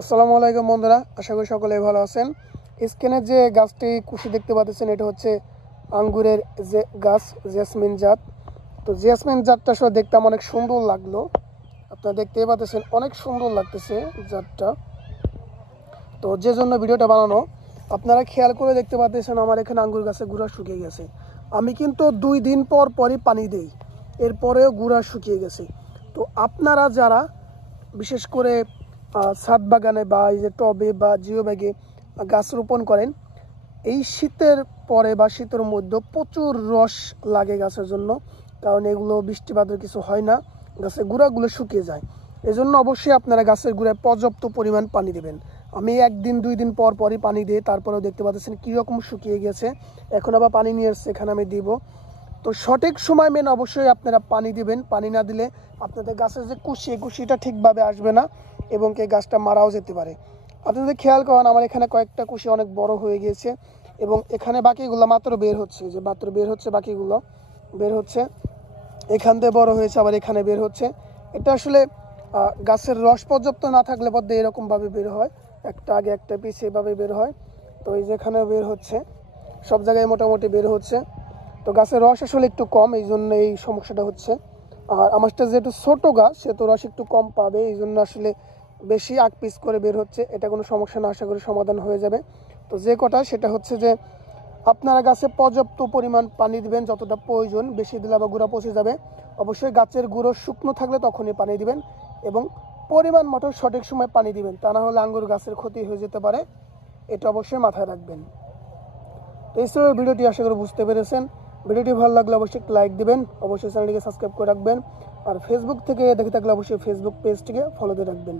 আসসালামু আলাইকুম বন্ধুরা, আশা করি সকলেই ভালো আছেন। স্ক্রিনে যে গাছটি কুশি দেখতে পাচ্ছেন, এটা হচ্ছে আঙ্গুরের যে গাছ জেসমিন জাত। তো জেসমিন জাতটা আসলে দেখতে অনেক সুন্দর লাগলো। আপনারা দেখতেই পাচ্ছেন, অনেক সুন্দর লাগতেছে জাতটা। তো যে জন্য ভিডিওটা বানানো, আপনারা খেয়াল করে দেখতে পাচ্ছেন আমার এখানে আঙ্গুর গাছে গুঁড়া শুকিয়ে গেছে। আমি কিন্তু 2 দিন পর পরই পানি দিই, এরপরেও গুঁড়া শুকিয়ে গেছে। তো আপনারা যারা বিশেষ করে ছাদ বাগানে বা এই যে টবে বা জিও ব্যাগে গাছ রোপণ করেন, এই শীতের পরে বা শীতের মধ্যে প্রচুর রস লাগে গাছের জন্য, কারণ এগুলো বৃষ্টিপাতের কিছু হয় না, গাছের গুঁড়াগুলো শুকিয়ে যায়। এজন্য অবশ্যই আপনারা গাছের গুঁড়ায় পর্যাপ্ত পরিমাণ পানি দেবেন। আমি 1 দিন 2 দিন পর পরই পানি দিই, তারপরেও দেখতে পাচ্ছেন কীরকম শুকিয়ে গেছে। এখন আবার পানি নিয়ে এসছে, এখানে আমি দিব। তো সঠিক সময় মেন অবশ্যই আপনারা পানি দিবেন। পানি না দিলে আপনাদের গাছের যে কুশিটা ঠিকভাবে আসবে না এবং এই গাছটা মারাও যেতে পারে। আপনাদের খেয়াল করেন, আমার এখানে কয়েকটা কুশি অনেক বড় হয়ে গিয়েছে এবং এখানে বাকিগুলো মাত্র বের হচ্ছে, যে মাত্র বের হচ্ছে, বাকিগুলো বের হচ্ছে। এখান থেকে বড় হয়েছে, আবার এখানে বের হচ্ছে। এটা আসলে গাছের রস পর্যাপ্ত না থাকলে পদ্মে এরকমভাবে বের হয়, একটা আগে একটা পিছিয়ে এভাবে বের হয়। তো এই যেখানে বের হচ্ছে, সব জায়গায় মোটামুটি বের হচ্ছে। তো গাছের রস আসলে একটু কম, এই জন্য এই সমস্যাটা হচ্ছে। আর আমারটা যেহেতু ছোটো গাছ, সেহেতু রস একটু কম পাবে, এই জন্য আসলে বেশি আগ পিস করে বের হচ্ছে। এটা কোনো সমস্যা না, আশা করি সমাধান হয়ে যাবে। তো যে কটা সেটা হচ্ছে যে আপনারা গাছে পর্যাপ্ত পরিমাণ পানি দিবেন, যতটা প্রয়োজন। বেশি দিলে আবার গুঁড়া পচে যাবে। অবশ্যই গাছের গুঁড়ো শুকনো থাকলে তখনই পানি দিবেন এবং পরিমাণ মতো সঠিক সময় পানি দিবেন, তা না হলে আঙ্গুর গাছের ক্ষতি হয়ে যেতে পারে। এটা অবশ্যই মাথায় রাখবেন। তো এই ছিল ভিডিওটি, আশা করি বুঝতে পেরেছেন। ভিডিওটি ভালো লাগলে অবশ্যই একটা লাইক দিবেন, অবশ্যই চ্যানেলটিকে সাবস্ক্রাইব করে রাখবেন। আর ফেসবুক থেকে দেখে থাকলে অবশ্যই ফেসবুক পেজটিকে ফলো দিয়ে রাখবেন।